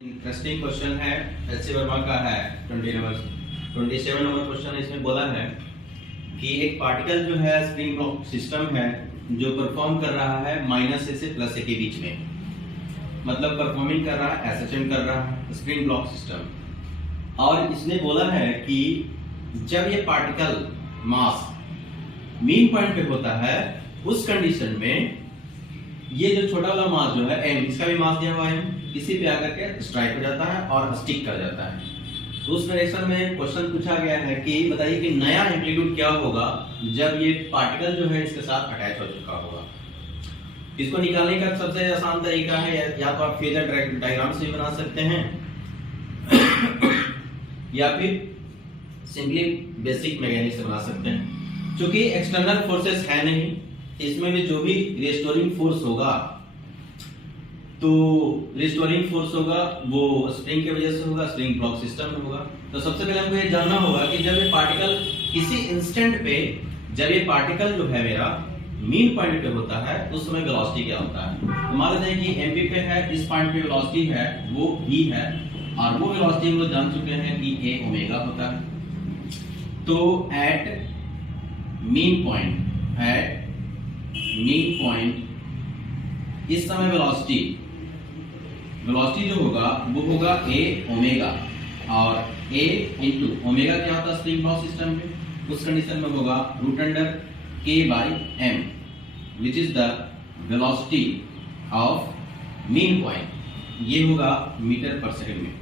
Interesting question है H Verma का है 27 नंबर क्वेश्चन है। इसमें बोला है कि एक पार्टिकल जो है स्प्रिंग ब्लॉक सिस्टम है जो परफॉर्म कर रहा है -a से +a के बीच में, मतलब परफॉर्मिंग कर रहा है, एसएचएम कर रहा है स्प्रिंग ब्लॉक सिस्टम। और इसने बोला है कि जब ये पार्टिकल मास मीन पॉइंट पे होता है उस कंडीशन में ये जो छोटा वाला मास जो है m, इसका भी मास दिया हुआ है, इसी पे आकर के स्ट्राइक हो जाता है और स्टिक कर जाता है। तो उस डायरेक्शन में क्वेश्चन पूछा गया है कि बताइए कि नया एम्पलीट्यूड क्या होगा जब ये पार्टिकल जो है इसके साथ अटैच हो चुका होगा। इसको निकालने का सबसे आसान तरीका है या तो आप फेजर डायग्राम से बना सकते हैं या फिर सिंपली बेसिक मैकेनिक्स से बना सकते हैं। क्योंकि एक्सटर्नल फोर्सेस है नहीं, इसमें भी जो भी रिस्टोरिंग फोर्स होगा तो रिस्टोरिंग फोर्स होगा वो स्प्रिंग की वजह से होगा, स्प्रिंग ब्लॉक सिस्टम में होगा। तो सबसे पहले हमको ये जानना होगा कि जब ये पार्टिकल किसी इंस्टेंट पे, जब ये पार्टिकल जो है मेरा मीन पॉइंट पे होता है उस समय वेलोसिटी क्या होता है। तो मान लेते हैं कि एमपी पे है, इस पॉइंट पे वेलोसिटी है वो v है और वो वेलोसिटी हम लोग जान चुके हैं कि a ओमेगा होता है। तो एट मीन पॉइंट इस समय वेलोसिटी जो होगा वो होगा a ओमेगा, और a इंटू ओमेगा क्या होता है स्प्रिंग ब्लॉक सिस्टम में, उस कंडीशन में होगा √k/m which is the velocity of mean point. ये होगा मीटर पर सेकंड में।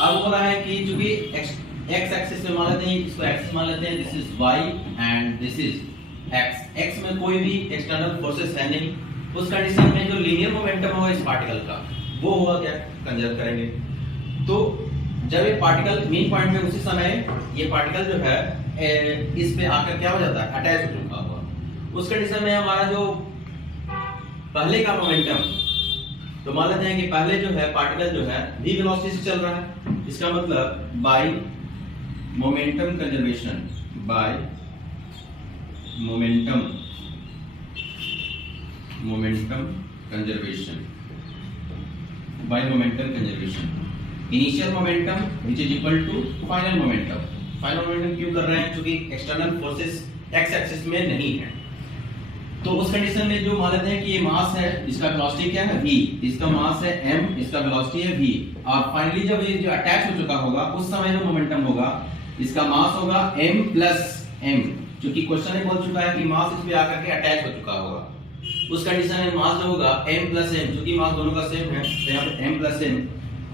अब बोला है कि जो भी x एक्सिस में मान लेते हैं, इसको x मान लेते हैं, this is y and this is x में कोई भी एक्सटर्नल फोर्सेस है नहीं, उस कंडीशन में जो लीनियर मोमेंटम होगा इस पार्टिकल का वो होगा क्या, कंजर्व करेंगे। तो जब ये पार्टिकल मीन पॉइंट में, उसी समय ये पार्टिकल जो है इस पे आकर क्या हो जाता है, अटैच हो चुका होगा। उस कंडीशन में हमारा जो पहले का मोमेंटम, तो मान लेते हैं कि पहले जो है पार्टिकल जो है v वेलोसिटी से चल रहा है, इसका मतलब by momentum conservation, by momentum conservation initial momentum which is equal to final momentum. Final momentum क्यों कर रहे हैं, क्योंकि एक्सटर्नल फोर्सेस एक्स एक्सिस में नहीं है। तो उस कंडीशन में जो मान लेते हैं कि ये मास है, इसका वेलोसिटी क्या है v, इसका मास है m, इसका वेलोसिटी है v, और फाइनली जब ये जो अटैच हो चुका होगा उस समय जो मोमेंटम होगा इसका मास होगा m प्लस m, क्योंकि क्वेश्चन में बोल चुका है कि मास इस पे आकर के अटैच हो चुका होगा। उस कंडीशन में मास जो होगा m प्लस m, क्योंकि मास दोनों का सेम है तो यहाँ पे m प्लस m,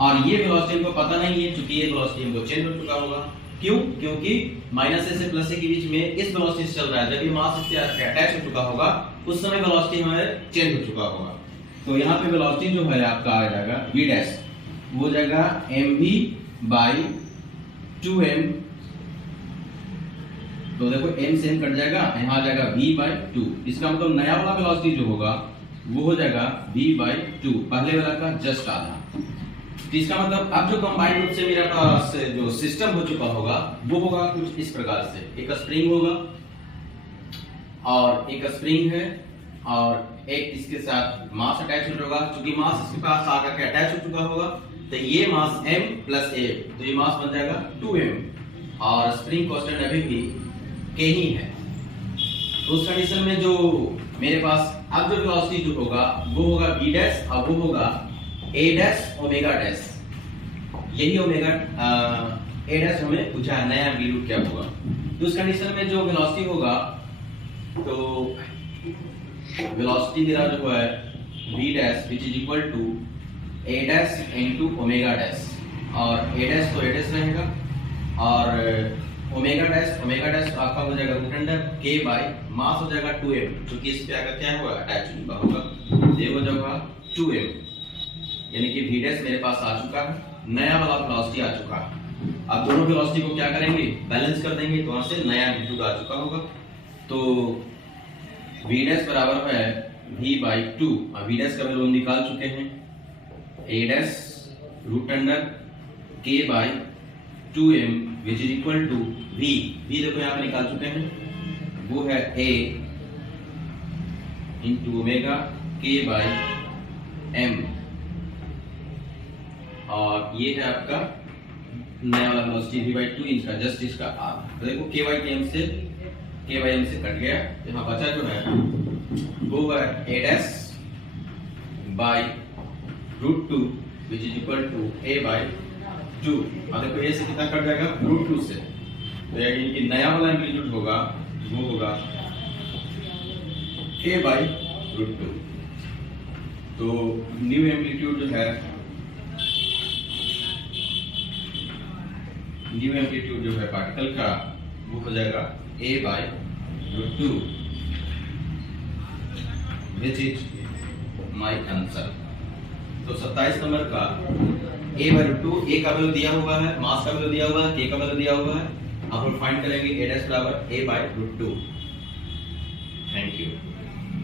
और ये वेलोसिटी को पता नहीं है क्योंकि ये वेलोसिटी हमको चेंज हो चुका होगा। क्यों, क्योंकि -a से +a के बीच में इस वेलोसिटी से चल रहा है, जब ये मास इससे अटैच हो चुका होगा उस समय वेलोसिटी हमारे चेंज हो चुका होगा। तो यहाँ पे वेलोसिटी जो है आपका आ जाएगा v डैश, वो जाएगा mv/2m। तो देखो m से m कट जाएगा, यहाँ आ जाएगा v/2। इसका मतलब नया वाला वेलोसिटी जो होगा वो हो जाएगा v/2, पहले वाला का जस्ट आधा। तो इसका मतलब अब जो कंबाइंड रूप से मेरा पास जो सिस्टम हो चुका होगा वो होगा कुछ इस प्रकार से, एक स्प्रिंग होगा और एक स्प्रिंग है और एक इसके साथ मास अटैच हो होगा। क्योंकि मास इसके पास आकर के अटैच हो चुका होगा तो ये मास m प्लस a, तो ये मास बन जाएगा 2m, और स्प्रिंग कांस्टेंट अभी भी k ही है। तो उस कंडीशन में जो मेरे पास अब जो वेलोसिटी जो होगा वो होगा v डैश और वो होगा a डैश ओमेगा डैश। यही ओमेगा a डैश हमें पूछा है, नया एम्पलीट्यूड क्या होगा। तो उस कंडीशन में जो वेलोसिटी होगा, तो वेलोसिटी मेरा जो है v dash which is equal to a dash into omega dash, और a डैश तो a डैश रहेगा और ओमेगा डैश आपका हो जाएगा √k बाय मास हो जाएगा 2m, क्योंकि इस पे अगर क्या होगा अटैच हो चुका होगा, ये हो जाएगा 2m, यानी कि v डैश मेरे पास आ चुका है, नया वाला वेलोसिटी आ चुका है। अब दोनों वेलोसिटी को क्या करेंगे, बैलेंस कर देंगे, तो वहां से नया एम्पलीट्यूड आ चुका होगा। तो v डैश बराबर है v/2, और v डैश का वैल्यू निकाल चुके हैं, a dash √k/2m which is equal to v देखो यहाँ पे निकाल चुके हैं, वो है a into ओमेगा k/m और ये है आपका नया वाला वेलोसिटी v/2 इंच का, जस्ट इसका आधा। तो देखो k/m से कट गया, यहाँ बचा जो है वो है a'/√2 which is equal to a/2। अब देखो a से कितना कट जाएगा, √2 से, तो यानी कि नया वाला एम्पलीट्यूड होगा वो होगा a/√2। तो न्यू एम्पलीट्यूड जो है पार्टिकल का वो हो जाएगा a/√2 which is my answer। तो 27 नंबर का a/√2, a का वैल्यू दिया हुआ है, मास का वैल्यू दिया हुआ है, k का वैल्यू दिया हुआ है। आप लोग फाइंड करेंगे a' बराबर a/√2। Thank you.